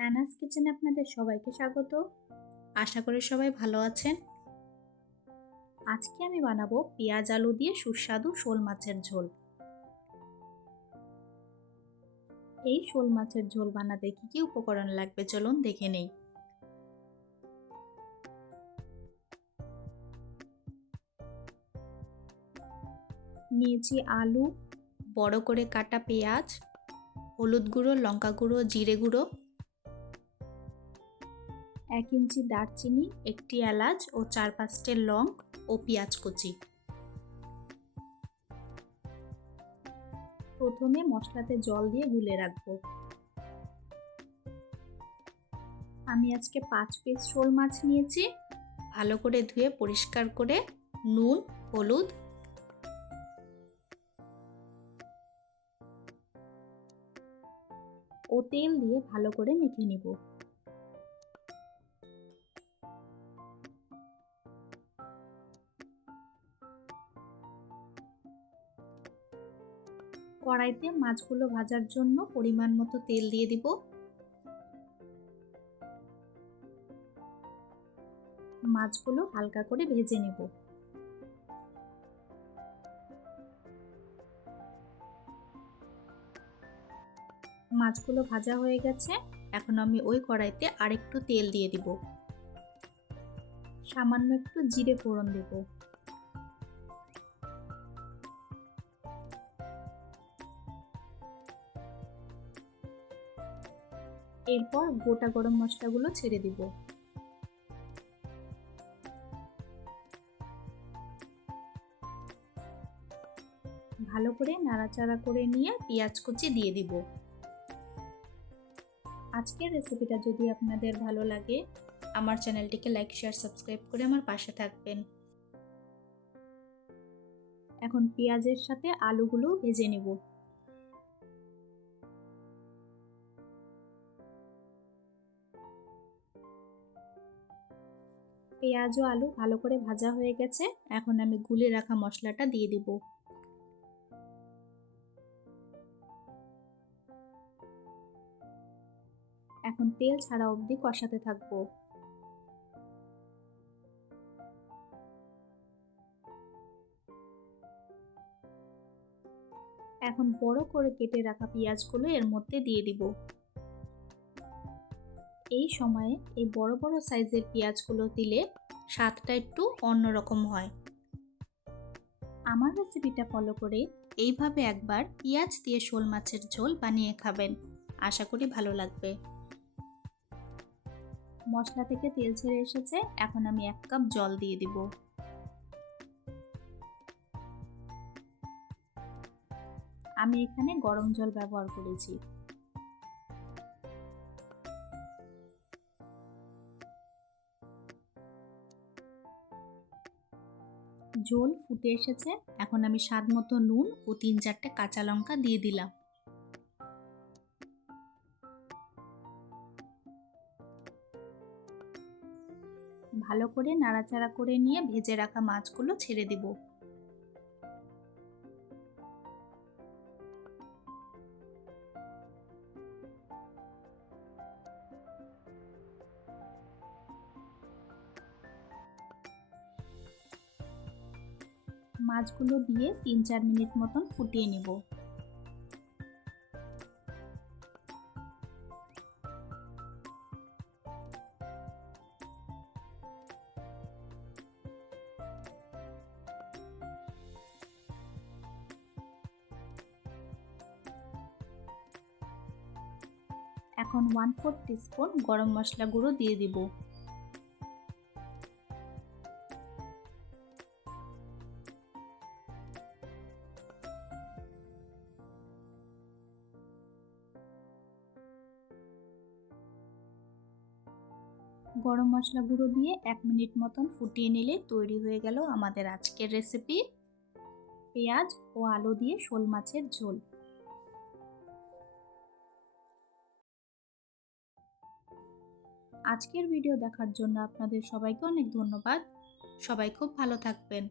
অ্যানাস কিচেনে আপনাদের সবাইকে স্বাগত। আশা করি সবাই ভালো আছেন। আজকে আমি বানাবো পেঁয়াজ আলু দিয়ে সুস্বাদু শোল মাছের ঝোল। এই শোল মাছের ঝোল বানাতে কি কি উপকরণ লাগবে চলুন দেখে নেই। নিয়েছি আলু, বড় করে কাটা পেঁয়াজ, হলুদ গুঁড়ো, লঙ্কা গুঁড়ো, জিরে গুঁড়ো, 1 ইঞ্চি দারচিনি, একটি এলাচ ও 4-5টে লং ও পেঁয়াজ কুচি। প্রথমে মশলাতে জল দিয়ে গুলে রাখবো। আমি আজকে 5 পিস শোল মাছ নিয়েছি। ভালো করে ধুয়ে পরিষ্কার করে নুন, হলুদ ও তেল দিয়ে ভালো করে মেখে নিব। কড়াইতে মাছগুলো ভাজার জন্য পরিমাণ মতো তেল দিয়ে দিব। মাছগুলো হালকা করে ভেজে নেব। মাছগুলো ভাজা হয়ে গেছে। এখন আমি ওই কড়াইতে আরেকটু তেল দিয়ে দিব। সামান্য একটু জিরে ফোড়ন দেব। এরপর গোটা গরম মশলাগুলো ছেড়ে দিব। ভালো করে নাড়াচাড়া করে নিয়ে পেঁয়াজ কুচি দিয়ে দিব। আজকের রেসিপিটা যদি আপনাদের ভালো লাগে আমার চ্যানেলটিকে লাইক, শেয়ার, সাবস্ক্রাইব করে আমার পাশে থাকবেন। এখন পেঁয়াজের সাথে আলুগুলো ভেজে নেব। পেঁয়াজ ও আলু ভালো করে ভাজা হয়ে গেছে। এখন আমি গুলে রাখা মশলাটা দিয়ে দিব। এখন তেল ছাড়া অবধি কষাতে থাকবো। এখন বড় করে কেটে রাখা পেঁয়াজগুলো এর মধ্যে দিয়ে দিব। এই সময়ে এই বড় বড় সাইজের পেঁয়াজগুলো দিলে স্বাদটা একটু অন্যরকম হয়। আমার রেসিপিটা ফলো করে এইভাবে একবার পেঁয়াজ দিয়ে শোল মাছের ঝোল বানিয়ে খাবেন। আশা করি ভালো লাগবে। মশলা থেকে তেল ছেড়ে এসেছে। এখন আমি 1 কাপ জল দিয়ে দিব। আমি এখানে গরম জল ব্যবহার করেছি। ঝোল ফুটে এসেছে। এখন আমি স্বাদ মতো নুন ও 3-4টে কাঁচা লঙ্কা দিয়ে দিলাম। ভালো করে নাড়াচাড়া করে নিয়ে ভেজে রাখা মাছগুলো ছেড়ে দিব। মাছগুলো দিয়ে 3-4 মিনিট মতন ফুটিয়ে নেব। এখন 1/4 টিস্পুন গরম মশলা গুঁড়ো দিয়ে দিব। গরম মশলা গুঁড়ো দিয়ে 1 মিনিট মতন ফুটিয়ে নিলে তৈরি হয়ে গেল আমাদের আজকের রেসিপি পেঁয়াজ ও আলু দিয়ে শোল মাছের ঝোল। আজকের ভিডিও দেখার জন্য আপনাদের সবাইকে অনেক ধন্যবাদ। সবাই খুব ভালো থাকবেন।